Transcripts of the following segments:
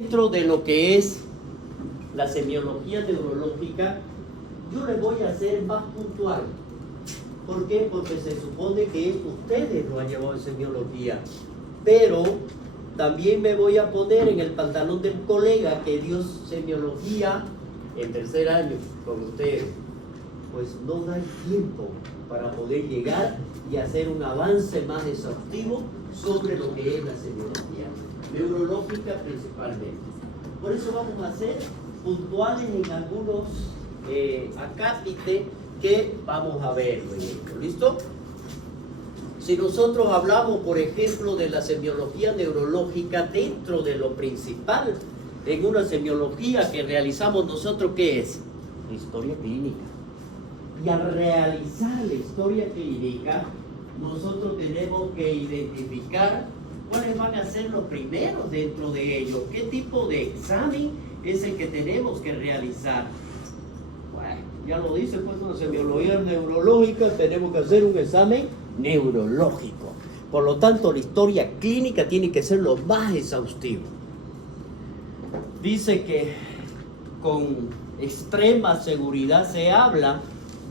Dentro de lo que es la semiología neurológica, yo le voy a hacer más puntual. ¿Por qué? Porque se supone que ustedes lo han llevado en semiología, pero también me voy a poner en el pantalón del colega que dio semiología en tercer año con ustedes. Pues no da el tiempo para poder llegar y hacer un avance más exhaustivo sobre lo que es la semiología neurológica principalmente. Por eso vamos a ser puntuales en algunos acápites que vamos a ver luego. ¿Listo? Si nosotros hablamos, por ejemplo, de la semiología neurológica dentro de lo principal, en una semiología que realizamos nosotros, ¿qué es? La historia clínica. Y al realizar la historia clínica, nosotros tenemos que identificar cuáles van a ser los primeros dentro de ellos, qué tipo de examen es el que tenemos que realizar. Bueno, ya lo dice pues en la semiología neurológica, tenemos que hacer un examen neurológico. Por lo tanto, la historia clínica tiene que ser lo más exhaustivo. Dice que con extrema seguridad se habla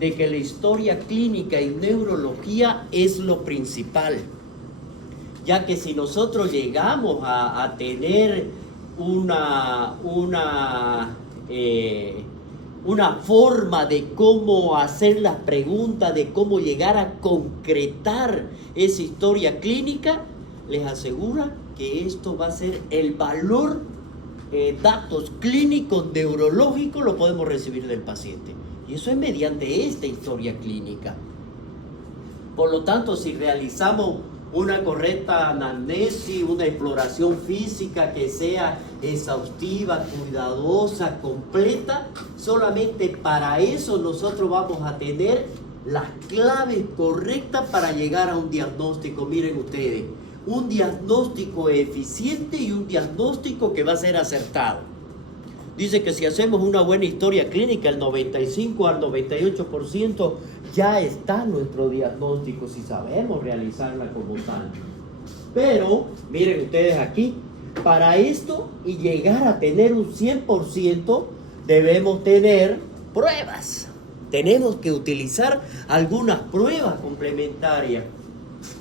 de que la historia clínica y neurología es lo principal, ya que si nosotros llegamos a tener una forma de cómo hacer las preguntas, de cómo llegar a concretar esa historia clínica, les asegura que esto va a ser el valor, datos clínicos neurológicos lo podemos recibir del paciente. Y eso es mediante esta historia clínica. Por lo tanto, si realizamos una correcta anamnesis, una exploración física que sea exhaustiva, cuidadosa, completa, solamente para eso nosotros vamos a tener las claves correctas para llegar a un diagnóstico. Miren ustedes, un diagnóstico eficiente y un diagnóstico que va a ser acertado. Dice que si hacemos una buena historia clínica, el 95 al 98% ya está nuestro diagnóstico, si sabemos realizarla como tal. Pero, miren ustedes aquí, para esto y llegar a tener un 100%, debemos tener pruebas. Tenemos que utilizar algunas pruebas complementarias.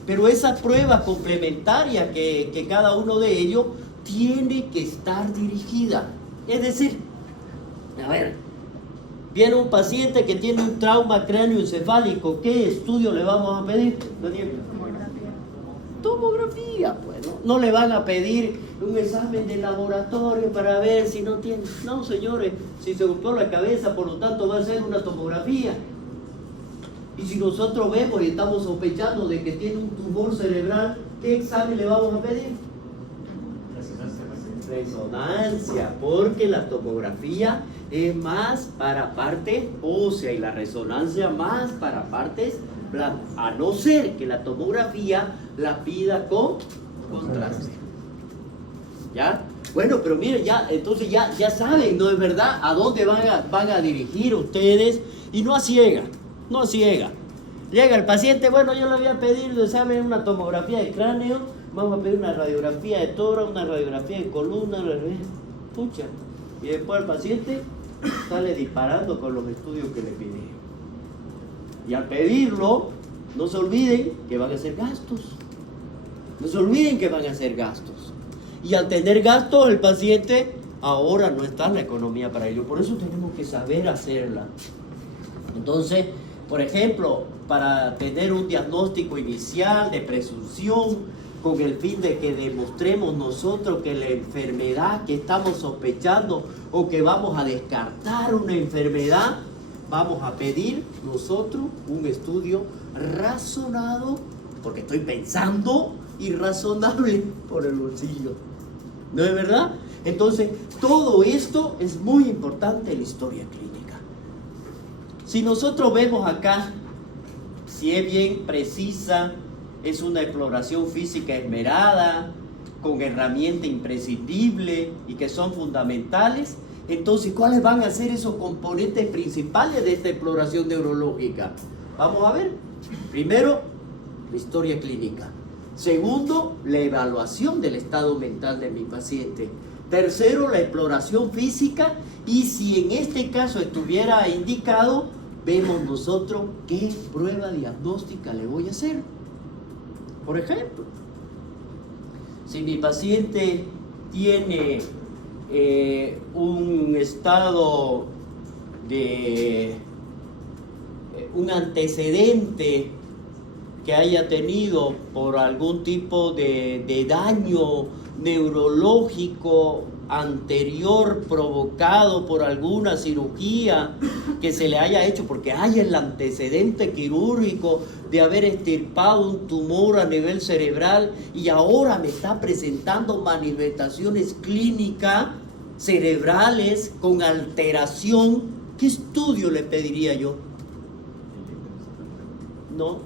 Pero esas pruebas complementarias que cada uno de ellos tiene que estar dirigida. Es decir, a ver, viene un paciente que tiene un trauma cráneoencefálico, ¿qué estudio le vamos a pedir? Tomografía, pues, no le van a pedir un examen de laboratorio para ver si no tiene. No, señores, si se golpeó la cabeza, por lo tanto va a ser una tomografía. Y si nosotros vemos y estamos sospechando de que tiene un tumor cerebral, ¿qué examen le vamos a pedir? Resonancia, porque la tomografía es más para parte ósea y la resonancia más para partes blandas, a no ser que la tomografía la pida con contraste. ¿Ya? Bueno, pero miren, ya, entonces ya saben, ¿no es verdad? A dónde van a dirigir ustedes, y no a ciega, no a ciega. Llega el paciente, bueno, yo le voy a pedir el examen, una tomografía de cráneo, vamos a pedir una radiografía de tórax, una radiografía de columna, pucha. Y después el paciente sale disparando con los estudios que le pidieron. Y al pedirlo, no se olviden que van a hacer gastos. No se olviden que van a hacer gastos. Y al tener gastos, el paciente ahora no está en la economía para ello. Por eso tenemos que saber hacerla. Entonces, por ejemplo, para tener un diagnóstico inicial de presunción, con el fin de que demostremos nosotros que la enfermedad que estamos sospechando o que vamos a descartar una enfermedad, vamos a pedir nosotros un estudio razonado, porque estoy pensando, y razonable por el bolsillo. ¿No es verdad? Entonces, todo esto es muy importante en la historia clínica. Si nosotros vemos acá, si es bien precisa, es una exploración física esmerada, con herramientas imprescindibles y que son fundamentales. Entonces, ¿cuáles van a ser esos componentes principales de esta exploración neurológica? Vamos a ver. Primero, la historia clínica. Segundo, la evaluación del estado mental de mi paciente. Tercero, la exploración física. Y si en este caso estuviera indicado, vemos nosotros qué prueba diagnóstica le voy a hacer. Por ejemplo, si mi paciente tiene un estado de un antecedente que haya tenido por algún tipo de daño neurológico anterior provocado por alguna cirugía que se le haya hecho, porque hay el antecedente quirúrgico de haber extirpado un tumor a nivel cerebral y ahora me está presentando manifestaciones clínicas cerebrales con alteración, ¿qué estudio le pediría yo? ¿No?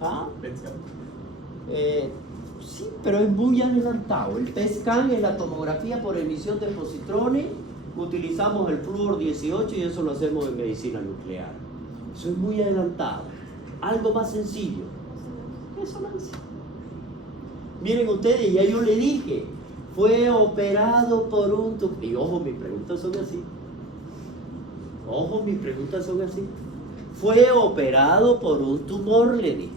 ¿Ah? Sí, pero es muy adelantado. El PET scan es la tomografía por emisión de positrones. Utilizamos el flúor 18 y eso lo hacemos en medicina nuclear. Eso es muy adelantado. Algo más sencillo. Resonancia. Miren ustedes, ya yo le dije, fue operado por un tumor. Y ojo, mis preguntas son así. Ojo, mis preguntas son así. Fue operado por un tumor, le dije.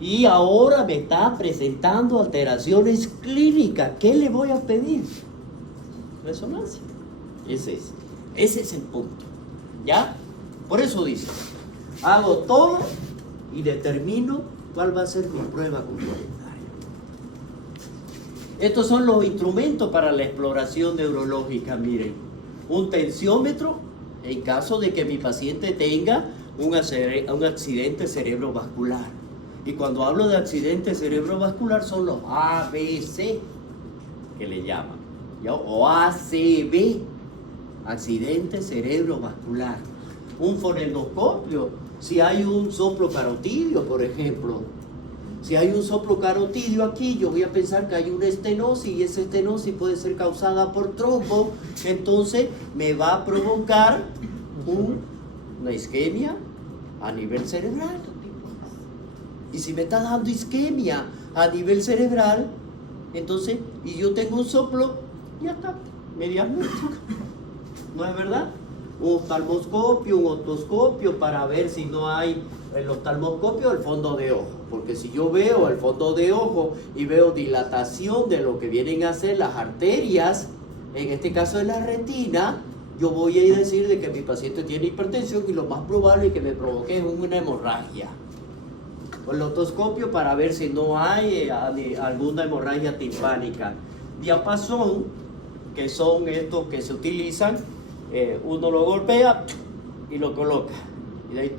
Y ahora me está presentando alteraciones clínicas. ¿Qué le voy a pedir? Resonancia. Ese es el punto. ¿Ya? Por eso dice, hago todo y determino cuál va a ser mi prueba complementaria. Estos son los instrumentos para la exploración neurológica. Miren, un tensiómetro en caso de que mi paciente tenga un accidente cerebrovascular. Y cuando hablo de accidente cerebrovascular son los ABC que le llaman, ¿ya? O ACV, accidente cerebrovascular. Un fonendoscopio, si hay un soplo carotidio, por ejemplo. Si hay un soplo carotidio aquí, yo voy a pensar que hay una estenosis y esa estenosis puede ser causada por trombo, entonces me va a provocar una isquemia a nivel cerebral. Y si me está dando isquemia a nivel cerebral, entonces, y yo tengo un soplo, ya está, me diagnostico. ¿No es verdad? Un oftalmoscopio, un otoscopio para ver si no hay el oftalmoscopio el fondo de ojo. Porque si yo veo el fondo de ojo y veo dilatación de lo que vienen a ser las arterias, en este caso de la retina, yo voy a decir de que mi paciente tiene hipertensión y lo más probable es que me provoque una hemorragia. El otoscopio para ver si no hay alguna hemorragia timpánica. Diapasón, que son estos que se utilizan, uno lo golpea y lo coloca. Y, de ahí,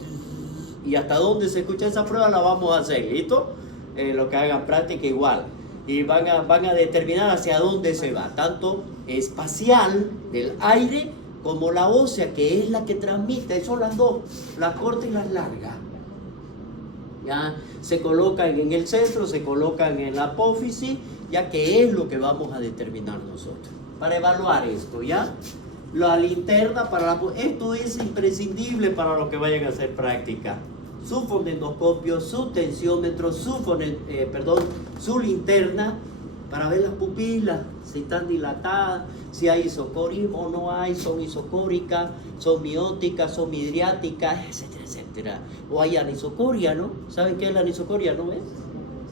y hasta dónde se escucha esa prueba la vamos a hacer, ¿listo? Lo que hagan práctica igual. Y van a determinar hacia dónde se va, tanto espacial del aire como la ósea, que es la que transmite, son las dos, las cortas y las largas. Ya se colocan en el centro, se colocan en la apófisis, ya que es lo que vamos a determinar nosotros. Para evaluar esto, ¿ya? La linterna esto es imprescindible para los que vayan a hacer práctica. Su fonendoscopio, su tensiómetro, su linterna para ver las pupilas, si están dilatadas, si hay isocorismo o no hay, son isocóricas, son mióticas, son midriáticas, etcétera, etcétera. O hay anisocoria, ¿no? ¿Saben qué es la anisocoria, no ves?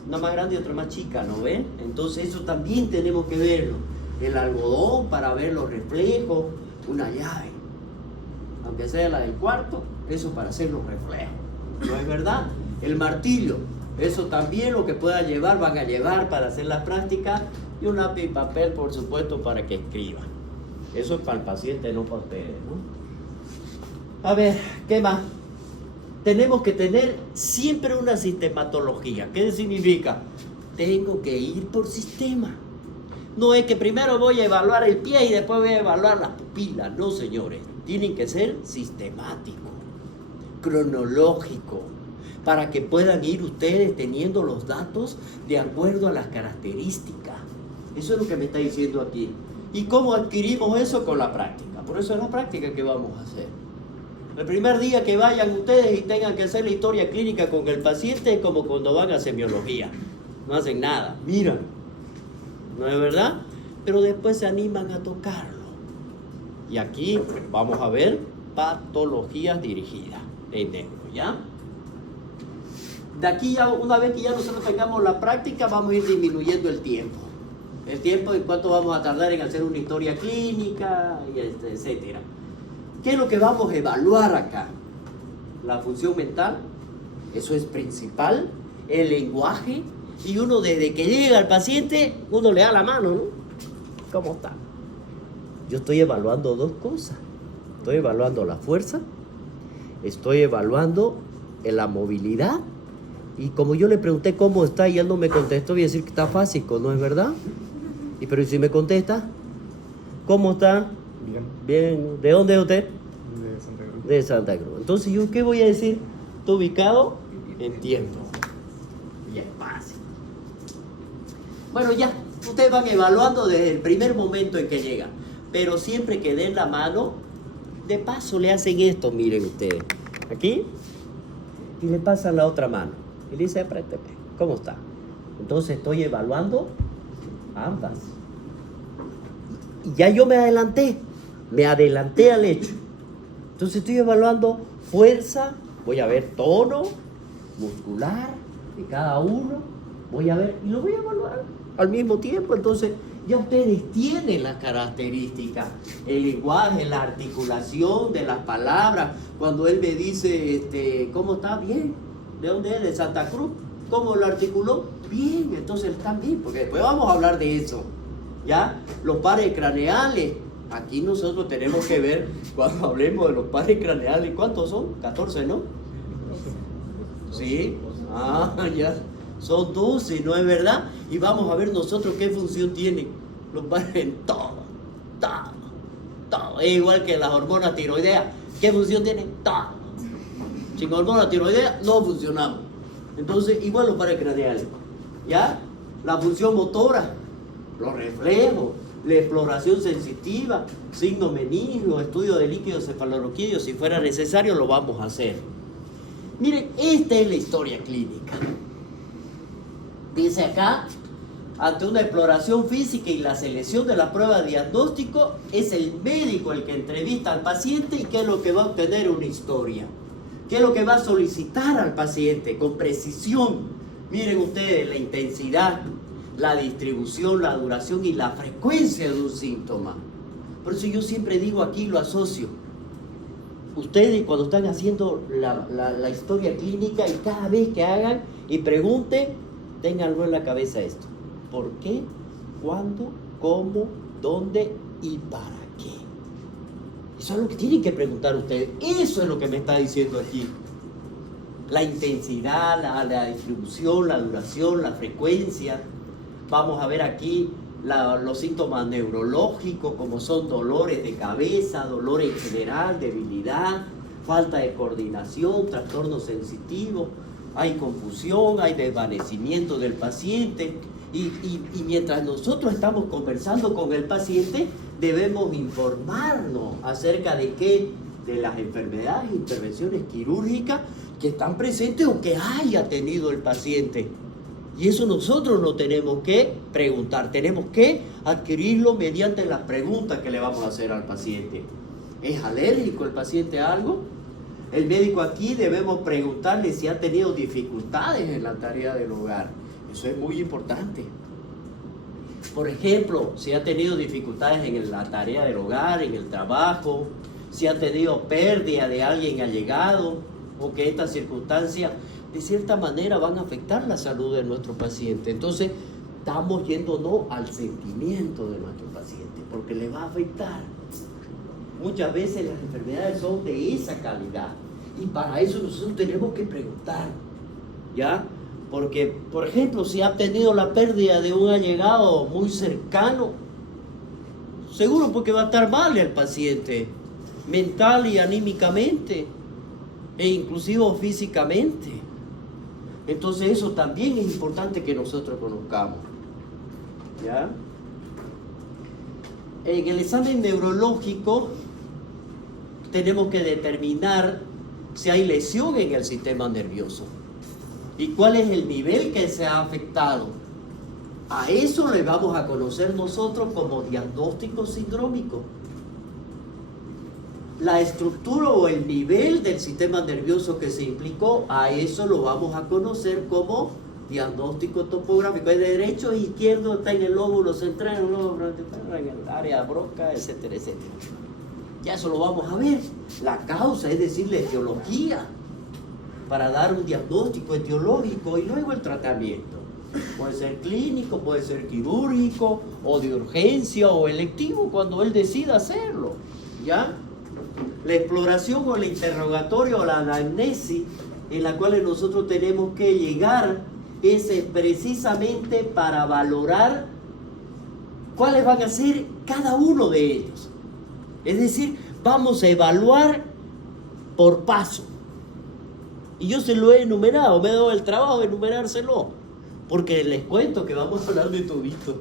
Una más grande y otra más chica, ¿no ven? Entonces eso también tenemos que verlo. El algodón para ver los reflejos, una llave, aunque sea la del cuarto, eso para hacer los reflejos, ¿no es verdad? El martillo, eso también lo que puedan llevar, van a llevar para hacer la práctica, y un lápiz y papel, por supuesto, para que escriban. Eso es para el paciente, no para ustedes, ¿no? A ver, ¿qué más? Tenemos que tener siempre una sistematología. ¿Qué significa? Tengo que ir por sistema. No es que primero voy a evaluar el pie y después voy a evaluar las pupilas. No, señores. Tienen que ser sistemático, cronológico, para que puedan ir ustedes teniendo los datos de acuerdo a las características. Eso es lo que me está diciendo aquí. ¿Y cómo adquirimos eso? Con la práctica. Por eso es la práctica que vamos a hacer. El primer día que vayan ustedes y tengan que hacer la historia clínica con el paciente es como cuando van a semiología. No hacen nada, miran. ¿no es verdad? Pero después se animan a tocarlo. Y aquí vamos a ver patologías dirigidas en neuro, ¿ya? De aquí ya, una vez que ya nosotros tengamos la práctica, vamos a ir disminuyendo el tiempo. El tiempo de cuánto vamos a tardar en hacer una historia clínica, y etcétera. ¿Qué es lo que vamos a evaluar acá? La función mental, eso es principal, el lenguaje, y uno desde que llega al paciente, uno le da la mano, ¿no? ¿Cómo está? Yo estoy evaluando dos cosas. Estoy evaluando la fuerza, estoy evaluando la movilidad, y como yo le pregunté cómo está y él no me contestó, voy a decir que está fácil, ¿no es verdad? Y pero si me contesta, ¿cómo está? Bien. Bien. ¿De dónde es usted? De Santa Cruz. De Santa Cruz. Entonces, ¿yo qué voy a decir? Está ubicado en tiempo y espacio. Bueno, ya, ustedes van evaluando desde el primer momento en que llegan, pero siempre que den la mano, de paso le hacen esto, miren ustedes, aquí, y le pasan la otra mano, y le dice, apriéteme, ¿cómo está? Entonces estoy evaluando ambas. Y ya yo me adelanté al hecho. Entonces estoy evaluando fuerza, voy a ver tono muscular de cada uno, voy a ver y lo voy a evaluar al mismo tiempo. Entonces ya ustedes tienen las características, el lenguaje, la articulación de las palabras. Cuando él me dice, ¿cómo está? Bien. ¿De dónde es? De Santa Cruz. ¿Cómo lo articuló? Bien. Entonces están bien, porque después vamos a hablar de eso. ¿Ya? Los pares craneales. Aquí nosotros tenemos que ver, cuando hablemos de los pares craneales, ¿cuántos son? 14, ¿no? ¿Sí? Ya. Son 12, ¿no es verdad? Y vamos a ver nosotros qué función tienen los pares en todo. Es igual que las hormonas tiroideas. ¿Qué función tienen? Todo. Sin hormonas tiroideas no funcionamos. Entonces, igual los pares craneales. ¿Ya? La función motora, los reflejos, la exploración sensitiva, signo meningio, estudio de líquidos cefalorraquídeos, si fuera necesario lo vamos a hacer. Miren, esta es la historia clínica. Dice acá, ante una exploración física y la selección de la prueba de diagnóstico, es el médico el que entrevista al paciente y qué es lo que va a obtener una historia. ¿Qué es lo que va a solicitar al paciente? Con precisión. Miren ustedes la intensidad, la distribución, la duración y la frecuencia de un síntoma. Por eso yo siempre digo aquí, lo asocio. Ustedes cuando están haciendo la historia clínica y cada vez que hagan y pregunten, ténganlo en la cabeza esto. ¿Por qué? ¿Cuándo? ¿Cómo? ¿Dónde? ¿Y para qué? Eso es lo que tienen que preguntar ustedes. Eso es lo que me está diciendo aquí. La intensidad, la distribución, la duración, la frecuencia. Vamos a ver aquí los síntomas neurológicos, como son dolores de cabeza, dolor en general, debilidad, falta de coordinación, trastorno sensitivo, hay confusión, hay desvanecimiento del paciente. Y mientras nosotros estamos conversando con el paciente, debemos informarnos acerca de qué, de las enfermedades, intervenciones quirúrgicas que están presentes o que haya tenido el paciente. Y eso nosotros no tenemos que preguntar, tenemos que adquirirlo mediante las preguntas que le vamos a hacer al paciente. ¿Es alérgico el paciente a algo? El médico aquí debemos preguntarle si ha tenido dificultades en la tarea del hogar. Eso es muy importante. Por ejemplo, si ha tenido dificultades en la tarea del hogar, en el trabajo, si ha tenido pérdida de alguien allegado, o que estas circunstancias de cierta manera van a afectar la salud de nuestro paciente. Entonces, estamos yéndonos al sentimiento de nuestro paciente, porque le va a afectar. Muchas veces las enfermedades son de esa calidad, y para eso nosotros tenemos que preguntar, ¿ya? Porque, por ejemplo, si ha tenido la pérdida de un allegado muy cercano, seguro porque va a estar mal el paciente, mental y anímicamente, e inclusive físicamente. Entonces eso también es importante que nosotros conozcamos, ¿ya? En el examen neurológico tenemos que determinar si hay lesión en el sistema nervioso y cuál es el nivel que se ha afectado. A eso le vamos a conocer nosotros como diagnóstico sindrómico. La estructura o el nivel del sistema nervioso que se implicó, a eso lo vamos a conocer como diagnóstico topográfico. El derecho e izquierdo está en el lóbulo central, en el lóbulo frontal, en el área bronca, etcétera, etcétera. Ya eso lo vamos a ver. La causa, es decir, la etiología, para dar un diagnóstico etiológico y luego el tratamiento. Puede ser clínico, puede ser quirúrgico, o de urgencia, o electivo, cuando él decida hacerlo. ¿Ya? La exploración o el interrogatorio o la anamnesis en la cual nosotros tenemos que llegar es precisamente para valorar cuáles van a ser cada uno de ellos. Es decir, vamos a evaluar por paso. Y yo se lo he enumerado, me he dado el trabajo de enumerárselo, porque les cuento que vamos a hablar de todito.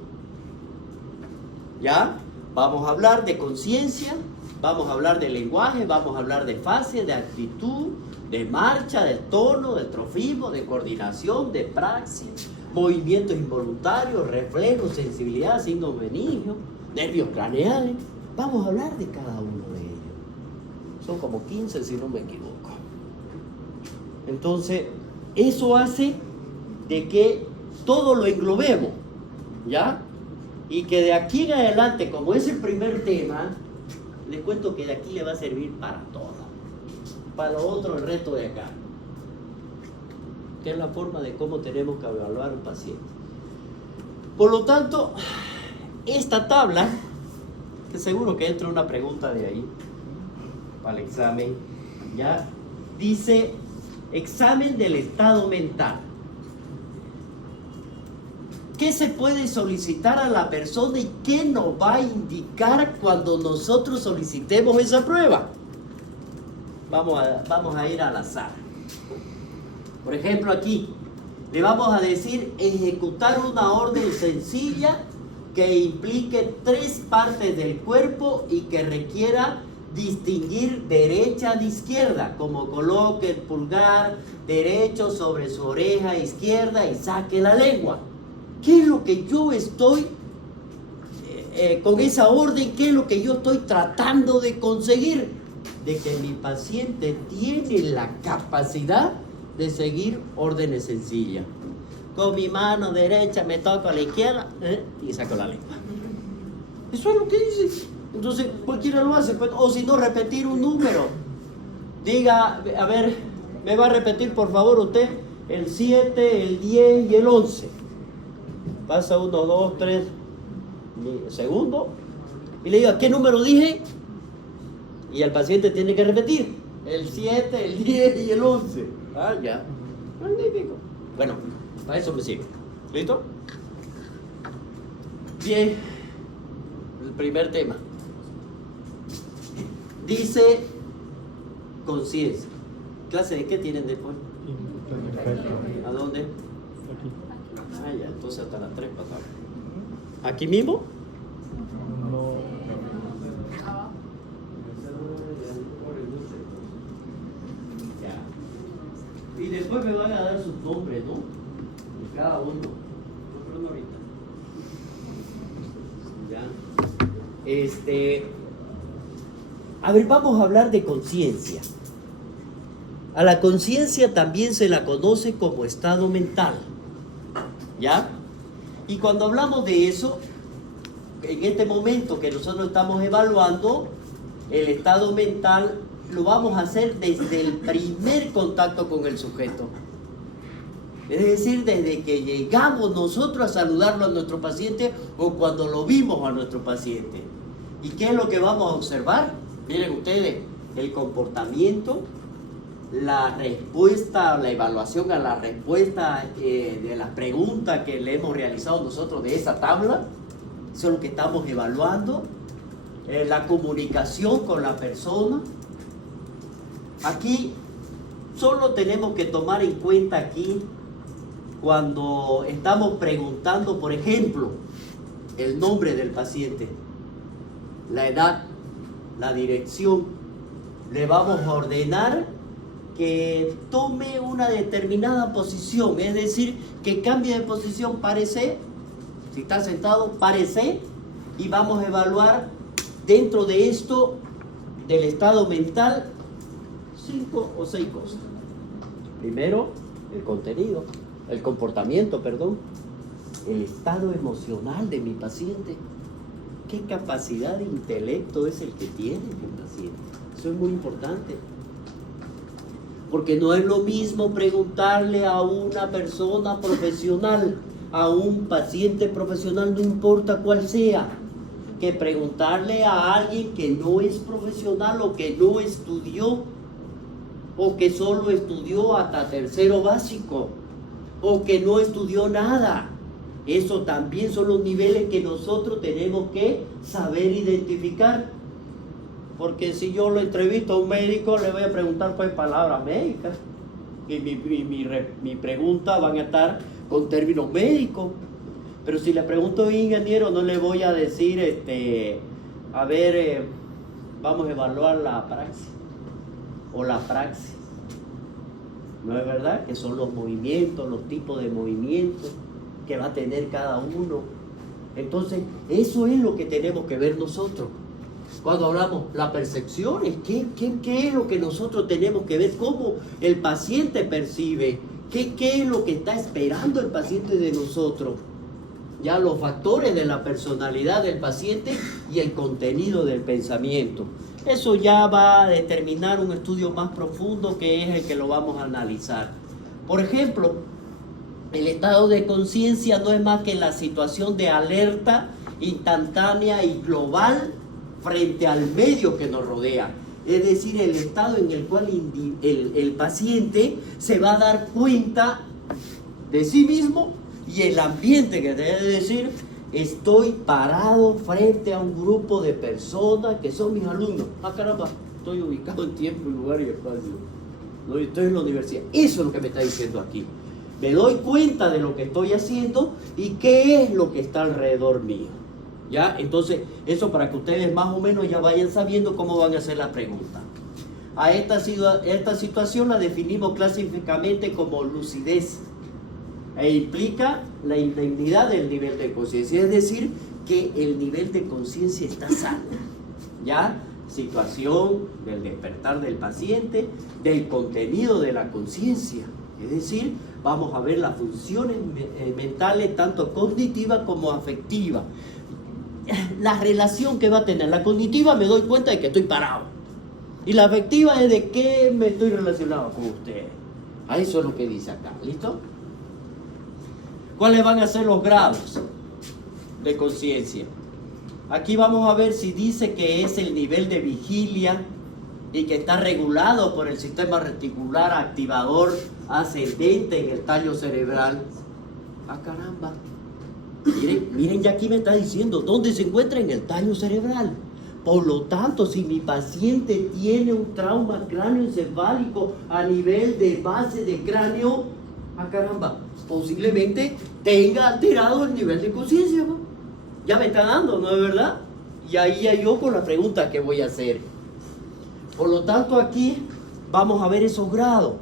¿Ya? Vamos a hablar de conciencia, vamos a hablar de lenguaje, vamos a hablar de fascia, de actitud, de marcha, de tono, de trofismo, de coordinación, de praxis, movimientos involuntarios, reflejos, sensibilidad, signos meningios, nervios craneales. Vamos a hablar de cada uno de ellos. Son como 15 si no me equivoco. Entonces, eso hace de que todo lo englobemos, ¿ya? Y que de aquí en adelante, como es el primer tema, les cuento que de aquí le va a servir para todo. Para lo otro, el resto de acá. Que es la forma de cómo tenemos que evaluar a un paciente. Por lo tanto, esta tabla, que seguro que entra una pregunta de ahí, para el examen, ya, dice, examen del estado mental. ¿Qué se puede solicitar a la persona y qué nos va a indicar cuando nosotros solicitemos esa prueba? Vamos a ir al azar. Por ejemplo, aquí le vamos a decir ejecutar una orden sencilla que implique 3 partes del cuerpo y que requiera distinguir derecha de izquierda, como coloque el pulgar derecho sobre su oreja izquierda y saque la lengua. ¿Qué es lo que yo estoy con esa orden? ¿Qué es lo que yo estoy tratando de conseguir? De que mi paciente tiene la capacidad de seguir órdenes sencillas. Con mi mano derecha me toco a la izquierda y saco la lengua. Eso es lo que dice. Entonces cualquiera lo hace. O si no, repetir un número. Diga, a ver, me va a repetir por favor usted el 7, el 10 y el 11. Pasa 1, 2, 3 segundos y le diga, ¿qué número dije? Y el paciente tiene que repetir el 7, el 10 y el 11. Ah, ya. Magnífico. Bueno, para eso me sirve. ¿Listo? Bien. El primer tema. Dice conciencia. ¿Clase de qué tienen después? ¿A dónde? Aquí. Ah, ya, entonces hasta las 3 pasamos. ¿Aquí mismo? No. Ya. Y después me van a dar sus nombres, ¿no? De cada uno. No, no ahorita. Ya. A ver, vamos a hablar de conciencia. A la conciencia también se la conoce como estado mental. ¿Ya? Y cuando hablamos de eso, en este momento que nosotros estamos evaluando, el estado mental lo vamos a hacer desde el primer contacto con el sujeto. Es decir, desde que llegamos nosotros a saludarlo a nuestro paciente o cuando lo vimos a nuestro paciente. ¿Y qué es lo que vamos a observar? Miren ustedes, el comportamiento, la respuesta, la evaluación a la respuesta de las preguntas que le hemos realizado nosotros de esa tabla. Eso es lo que estamos evaluando. La comunicación con la persona. Aquí solo tenemos que tomar en cuenta aquí cuando estamos preguntando, por ejemplo, el nombre del paciente, la edad, la dirección. Le vamos a ordenar que tome una determinada posición, es decir, que cambie de posición, parece Si está sentado, párese y vamos a evaluar dentro de esto, del estado mental, 5 o 6 cosas. Primero, el contenido, el comportamiento, perdón, el estado emocional de mi paciente. ¿Qué capacidad de intelecto es el que tiene el paciente? Eso es muy importante. Porque no es lo mismo preguntarle a una persona profesional, a un paciente profesional, no importa cuál sea, que preguntarle a alguien que no es profesional o que no estudió, o que solo estudió hasta tercero básico, o que no estudió nada. Eso también son los niveles que nosotros tenemos que saber identificar. Porque si yo lo entrevisto a un médico, le voy a preguntar pues palabras médicas. Y mi pregunta van a estar con términos médicos. Pero si le pregunto a un ingeniero, no le voy a decir, a ver, vamos a evaluar la praxis o la praxis. ¿No es verdad? Que son los movimientos, los tipos de movimientos que va a tener cada uno. Entonces, eso es lo que tenemos que ver nosotros. Cuando hablamos la percepción, ¿qué es lo que nosotros tenemos que ver? ¿Cómo el paciente percibe? ¿Qué es lo que está esperando el paciente de nosotros? Ya los factores de la personalidad del paciente y el contenido del pensamiento. Eso ya va a determinar un estudio más profundo que es el que lo vamos a analizar. Por ejemplo, el estado de conciencia no es más que la situación de alerta instantánea y global frente al medio que nos rodea. Es decir, el estado en el cual el paciente se va a dar cuenta de sí mismo y el ambiente que debe decir, estoy parado frente a un grupo de personas que son mis alumnos. Ah, caramba, estoy ubicado en tiempo, lugar y espacio. No, estoy en la universidad. Eso es lo que me está diciendo aquí. Me doy cuenta de lo que estoy haciendo y qué es lo que está alrededor mío. ¿Ya? Entonces, eso para que ustedes más o menos ya vayan sabiendo cómo van a hacer la pregunta. A esta situación la definimos clásicamente como lucidez e implica la indemnidad del nivel de conciencia, es decir, que el nivel de conciencia está sano. ¿Ya? Situación del despertar del paciente, del contenido de la conciencia, es decir, vamos a ver las funciones mentales tanto cognitiva como afectiva. La relación que va a tener la cognitiva, me doy cuenta de que estoy parado, y la afectiva es de que me estoy relacionado con ustedes. A eso es lo que dice acá. ¿Listo? ¿Cuáles van a ser los grados de conciencia? Aquí vamos a ver si dice que es el nivel de vigilia y que está regulado por el sistema reticular activador ascendente en el tallo cerebral. ¡Ah, caramba! Miren, ya aquí me está diciendo dónde se encuentra, en el tallo cerebral. Por lo tanto, si mi paciente tiene un trauma cráneoencefálico a nivel de base de cráneo, ¡ah, caramba! Posiblemente tenga alterado el nivel de conciencia, ¿no? Ya me está dando, ¿no es verdad? Y ahí ya yo con la pregunta que voy a hacer. Por lo tanto, aquí vamos a ver esos grados.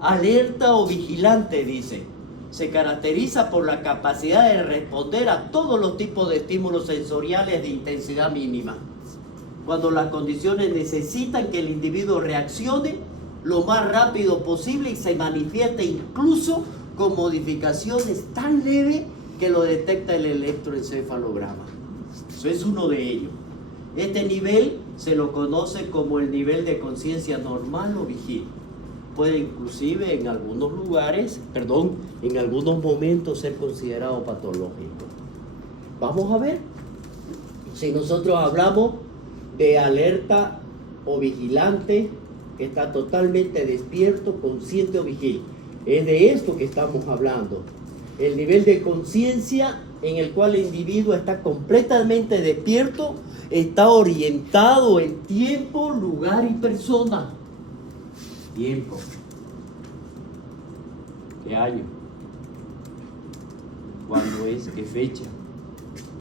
Alerta o vigilante, dice. Se caracteriza por la capacidad de responder a todos los tipos de estímulos sensoriales de intensidad mínima, cuando las condiciones necesitan que el individuo reaccione lo más rápido posible y se manifieste incluso con modificaciones tan leves que lo detecta el electroencefalograma. Eso es uno de ellos. Este nivel se lo conoce como el nivel de conciencia normal o vigil. Puede inclusive en algunos en algunos momentos ser considerado patológico. Vamos a ver, si nosotros hablamos de alerta o vigilante, que está totalmente despierto, consciente o vigil, es de esto que estamos hablando. El nivel de conciencia en el cual el individuo está completamente despierto, está orientado en tiempo, lugar y persona. Tiempo. ¿Qué año? ¿Cuándo es? ¿Qué fecha?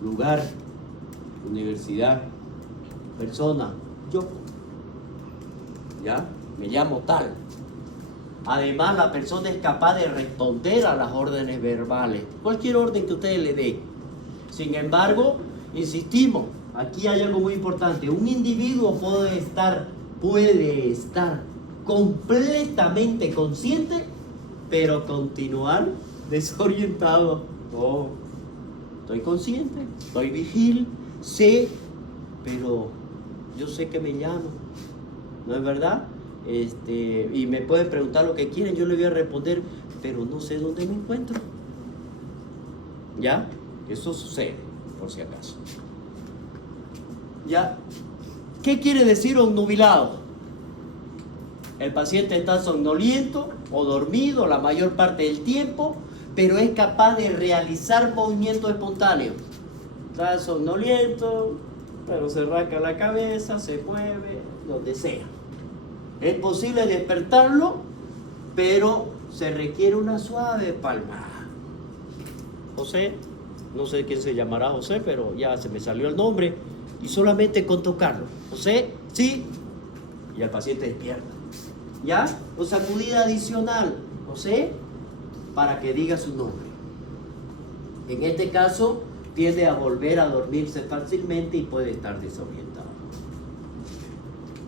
Lugar. Universidad. Persona. Yo. ¿Ya? Me llamo tal. Además, la persona es capaz de responder a las órdenes verbales. Cualquier orden que ustedes le den. Sin embargo, insistimos, aquí hay algo muy importante. Un individuo puede estar completamente consciente, pero continuar desorientado. Oh, estoy consciente, estoy vigil, sé, pero yo sé que me llamo, ¿no es verdad? Y me pueden preguntar lo que quieren, yo le voy a responder, pero no sé dónde me encuentro. ¿Ya? Eso sucede, por si acaso. ¿Ya? ¿Qué quiere decir obnubilado? El paciente está somnoliento o dormido la mayor parte del tiempo, pero es capaz de realizar movimientos espontáneos. Está somnoliento, pero se rasca la cabeza, se mueve, donde sea. Es posible despertarlo, pero se requiere una suave palmada. José, no sé quién se llamará José, pero ya se me salió el nombre, y solamente con tocarlo. José, sí, y el paciente despierta. ¿Ya? O sacudida adicional, José, para que diga su nombre. En este caso, tiende a volver a dormirse fácilmente y puede estar desorientado.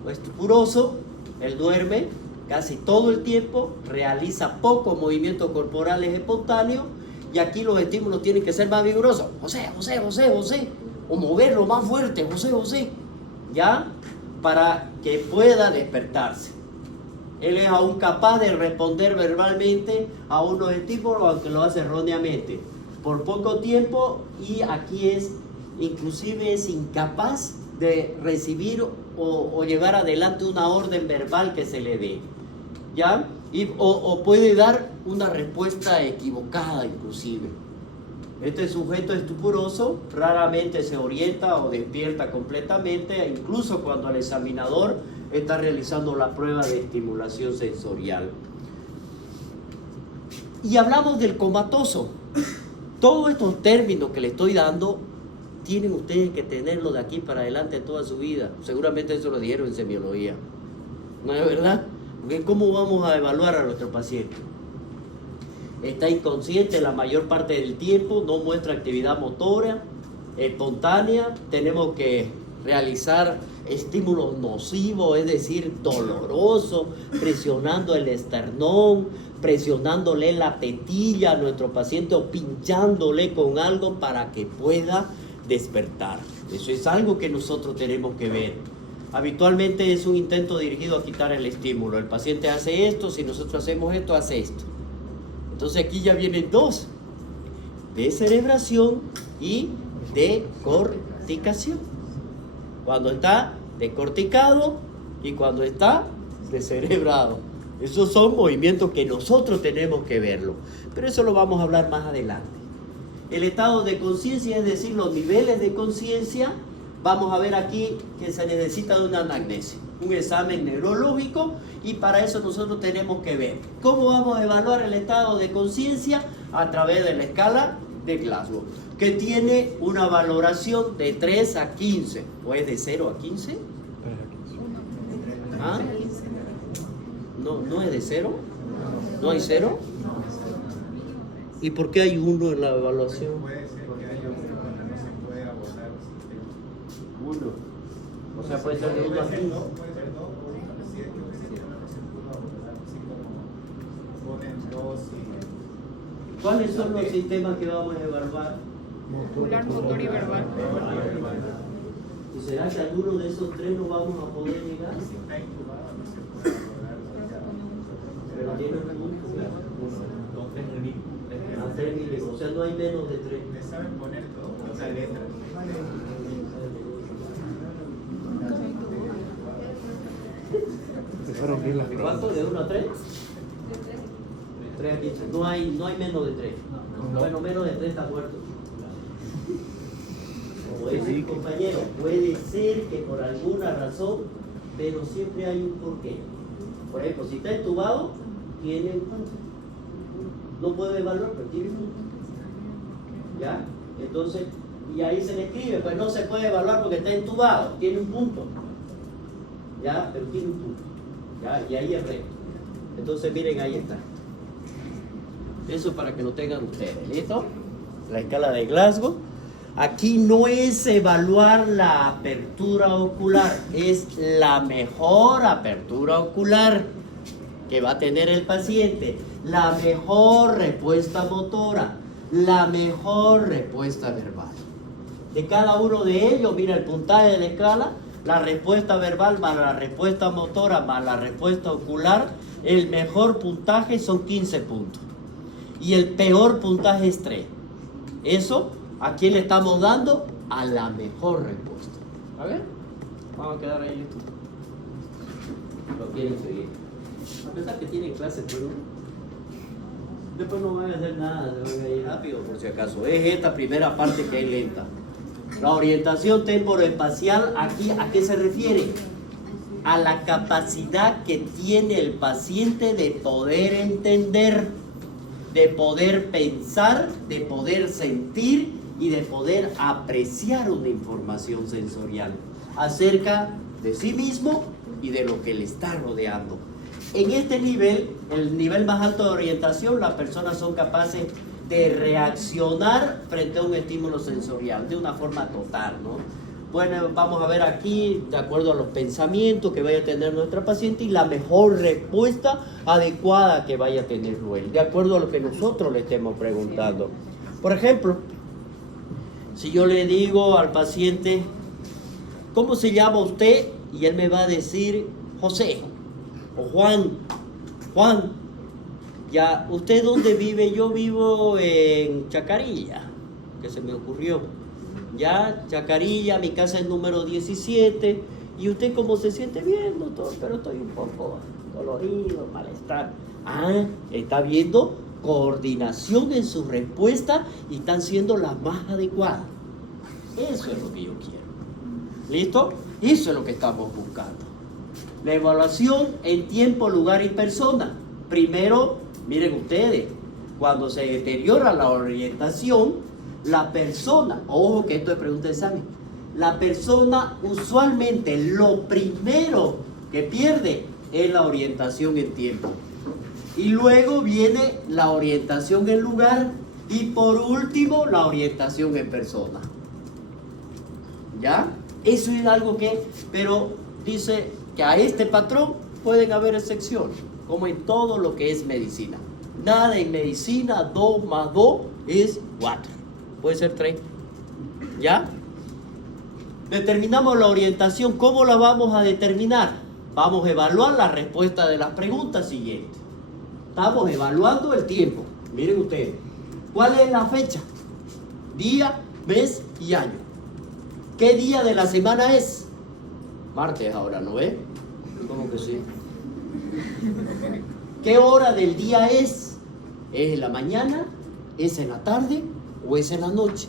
Estupuroso, él duerme casi todo el tiempo, realiza pocos movimientos corporales espontáneos, y aquí los estímulos tienen que ser más vigorosos. José, José, José, José, o moverlo más fuerte, José, José, ¿ya? Para que pueda despertarse. Él es aún capaz de responder verbalmente a unos estímulos, aunque lo hace erróneamente, por poco tiempo, y aquí inclusive es incapaz de recibir o llevar adelante una orden verbal que se le dé, ¿ya? O puede dar una respuesta equivocada inclusive. Este sujeto estupuroso raramente se orienta o despierta completamente, incluso cuando el examinador está realizando la prueba de estimulación sensorial. Y hablamos del comatoso. Todos estos términos que le estoy dando tienen ustedes que tenerlo de aquí para adelante toda su vida. Seguramente eso lo dijeron en semiología, ¿no es verdad? Porque ¿cómo vamos a evaluar a nuestro paciente? Está inconsciente la mayor parte del tiempo, no muestra actividad motora espontánea, tenemos que realizar estímulos nocivos, es decir, dolorosos, presionando el esternón, presionándole la tetilla a nuestro paciente o pinchándole con algo para que pueda despertar. Eso es algo que nosotros tenemos que ver. Habitualmente es un intento dirigido a quitar el estímulo. El paciente hace esto, si nosotros hacemos esto, hace esto. Entonces aquí ya vienen dos: descerebración y decorticación. Cuando está decorticado y cuando está descerebrado. Esos son movimientos que nosotros tenemos que verlo. Pero eso lo vamos a hablar más adelante. El estado de conciencia, es decir, los niveles de conciencia, vamos a ver aquí que se necesita de una anamnesis, un examen neurológico, y para eso nosotros tenemos que ver cómo vamos a evaluar el estado de conciencia a través de la escala de Glasgow, que tiene una valoración de 3 a 15, o es de 0 a 15. ¿Ah? No es de 0, no hay 0. ¿Y por qué hay 1 en la evaluación? Puede ser que haya uno donde no se puede abordar el sistema. 1. O sea, puede ser de 1 a 15. Puede ser 2, si es que no se pudo abordar, así como ponen 2 y... ¿Cuáles son los sistemas que vamos a evaluar? Ocular, motor y verbal. ¿Y será que alguno de esos 3 no vamos a poder llegar? Si está incubado no se puede abordar. Pero tiene un punto. A 3 miles, o sea, no hay menos de 3. Le saben poner todo, o sea, letras. ¿Cuánto? ¿De 1 a 3? 3 a 15. No hay menos de 3. Bueno, menos de 3 está muerto. Como dice mi compañero, puede ser que por alguna razón, pero siempre hay un porqué. Por ejemplo, si está entubado, tiene un punto. No puede evaluar, pero tiene un punto. ¿Ya? Entonces, y ahí se le escribe, pues no se puede evaluar porque está entubado, tiene un punto. ¿Ya? Pero tiene un punto. ¿Ya? Y ahí es recto. Entonces, miren, ahí está. Eso para que lo tengan ustedes. ¿Listo? La escala de Glasgow. aquí no es evaluar la apertura ocular, es la mejor apertura ocular que va a tener el paciente, la mejor respuesta motora, la mejor respuesta verbal. De cada uno de ellos, mira el puntaje de la escala, la respuesta verbal más la respuesta motora más la respuesta ocular, el mejor puntaje son 15 puntos y el peor puntaje es 3. Eso, ¿a quién le estamos dando? A la mejor respuesta. A ver, vamos a quedar ahí. Lo quieren seguir. A pesar que tienen clases, pero después no van a hacer nada, se van a ir rápido por si acaso. Es esta primera parte que hay lenta. La orientación temporoespacial, aquí, ¿a qué se refiere? A la capacidad que tiene el paciente de poder entender, de poder pensar, de poder sentir y de poder apreciar una información sensorial acerca de sí mismo y de lo que le está rodeando. En este nivel, el nivel más alto de orientación, las personas son capaces de reaccionar frente a un estímulo sensorial de una forma total, ¿no? Bueno, vamos a ver aquí, de acuerdo a los pensamientos que vaya a tener nuestra paciente y la mejor respuesta adecuada que vaya a tener él, de acuerdo a lo que nosotros le estemos preguntando. Por ejemplo, si yo le digo al paciente, ¿cómo se llama usted? Y él me va a decir José o Juan. Juan, ya, ¿usted dónde vive? Yo vivo en Chacarilla, que se me ocurrió. Ya, Chacarilla, mi casa es número 17. ¿Y usted cómo se siente? Bien, doctor, pero estoy un poco dolorido, malestar. Ah, está viendo coordinación en su respuesta y están siendo las más adecuadas. Eso es lo que yo quiero. ¿Listo? Eso es lo que estamos buscando. La evaluación en tiempo, lugar y persona. Primero, miren ustedes, cuando se deteriora la orientación, la persona, ojo que esto es pregunta de examen, la persona usualmente lo primero que pierde es la orientación en tiempo. Y luego viene la orientación en lugar y por último la orientación en persona. ¿Ya? Eso es algo que, pero dice que a este patrón pueden haber excepciones, como en todo lo que es medicina. Nada en medicina, 2 más 2 es 4. Puede ser 3. ¿Ya? Determinamos la orientación. ¿Cómo la vamos a determinar? Vamos a evaluar la respuesta de las preguntas siguientes. Estamos evaluando el tiempo. Miren ustedes. ¿Cuál es la fecha? Día, mes y año. ¿Qué día de la semana es? Martes ahora, ¿no ve? ¿Cómo que sí? ¿Qué hora del día es? ¿Es en la mañana? ¿Es en la tarde? ¿O es en la noche?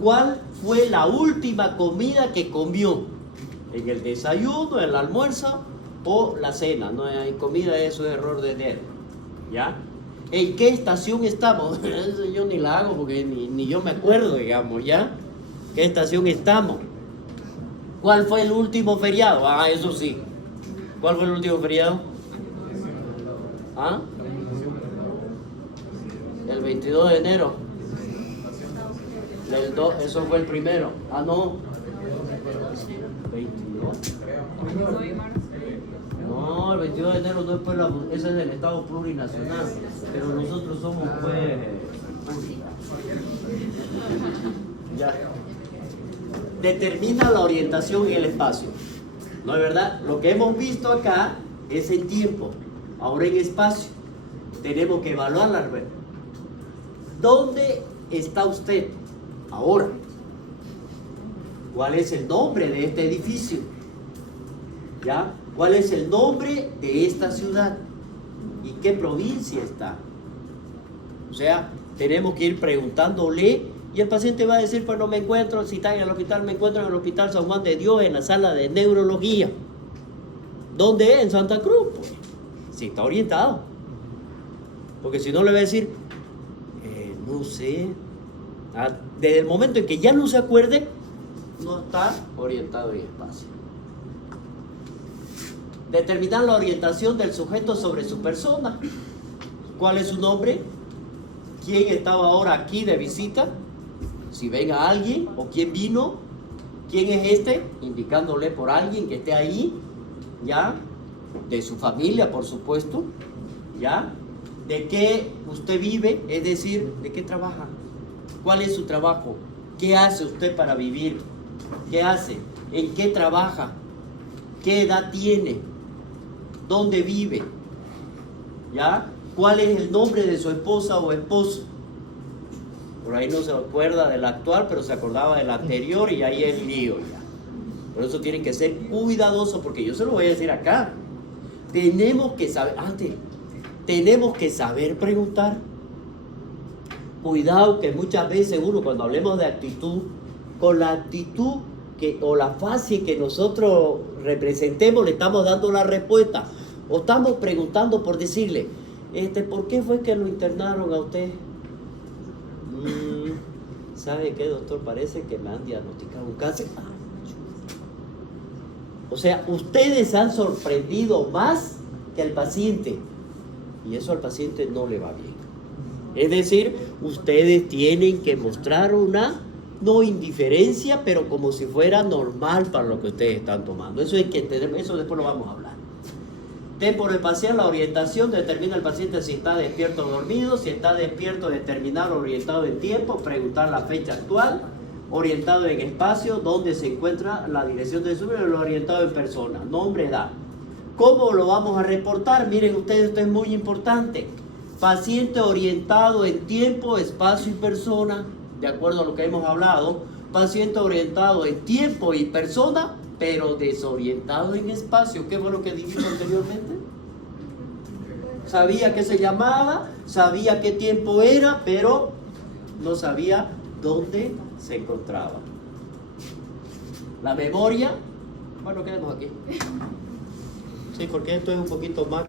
¿Cuál fue la última comida que comió? ¿En el desayuno, en el almuerzo o la cena? No hay comida, eso es error de dedo. ¿Ya? ¿En qué estación estamos? Eso yo ni la hago porque ni yo me acuerdo, digamos, ¿ya? ¿Qué estación estamos? ¿Cuál fue el último feriado? Ah, eso sí. ¿Cuál fue el último feriado? ¿Ah? El 22 de enero. Eso fue el primero. Ah, no. 22. No, el 22 de enero no es pues ese es el Estado plurinacional. Pero nosotros somos pues. Ya. Determina la orientación en el espacio. ¿No es verdad? Lo que hemos visto acá es el tiempo. Ahora en espacio. Tenemos que evaluar la respuesta. ¿Dónde está usted ahora? ¿Cuál es el nombre de este edificio? ¿Ya? ¿Cuál es el nombre de esta ciudad? ¿Y qué provincia está? O sea, tenemos que ir preguntándole y el paciente va a decir, pues no me encuentro, si está en el hospital, me encuentro en el Hospital San Juan de Dios, en la sala de neurología. ¿Dónde es? En Santa Cruz. Pues, si está orientado. Porque si no le va a decir, no sé. Desde el momento en que ya no se acuerde, no está orientado en espacio. Determinar la orientación del sujeto sobre su persona. ¿Cuál es su nombre? ¿Quién estaba ahora aquí de visita? Si ven a alguien o quién vino, quién es este, indicándole por alguien que esté ahí, ¿ya? De su familia, por supuesto, ¿ya? De qué usted vive, es decir, de qué trabaja, cuál es su trabajo, qué hace usted para vivir, qué hace, en qué trabaja, qué edad tiene, dónde vive, ¿ya? ¿Cuál es el nombre de su esposa o esposo? Por ahí no se acuerda del actual, pero se acordaba del anterior y ahí es lío ya. Por eso tienen que ser cuidadosos, porque yo se lo voy a decir acá. Tenemos que saber, tenemos que saber preguntar. Cuidado que muchas veces uno, cuando hablemos de actitud, con la actitud o la fase que nosotros representemos, le estamos dando la respuesta. O estamos preguntando por decirle, ¿por qué fue que lo internaron a usted? ¿Sabe qué, doctor? Parece que me han diagnosticado un cáncer. O sea, ustedes han sorprendido más que al paciente. Y eso al paciente no le va bien. Es decir, ustedes tienen que mostrar una, no indiferencia, pero como si fuera normal para lo que ustedes están tomando. Eso hay que entender, eso después lo vamos a hablar. Tempo espacial, la orientación determina al paciente si está despierto o dormido, si está despierto determinar orientado en tiempo, preguntar la fecha actual, orientado en espacio, dónde se encuentra la dirección del sujeto, lo orientado en persona, nombre, edad. ¿Cómo lo vamos a reportar? Miren ustedes, esto es muy importante. Paciente orientado en tiempo, espacio y persona, de acuerdo a lo que hemos hablado. Paciente orientado en tiempo y persona, pero desorientado en espacio. ¿Qué fue lo que dijimos anteriormente? Sabía que se llamaba, sabía qué tiempo era, pero no sabía dónde se encontraba. La memoria, bueno, quedemos aquí. Sí, porque esto es un poquito más.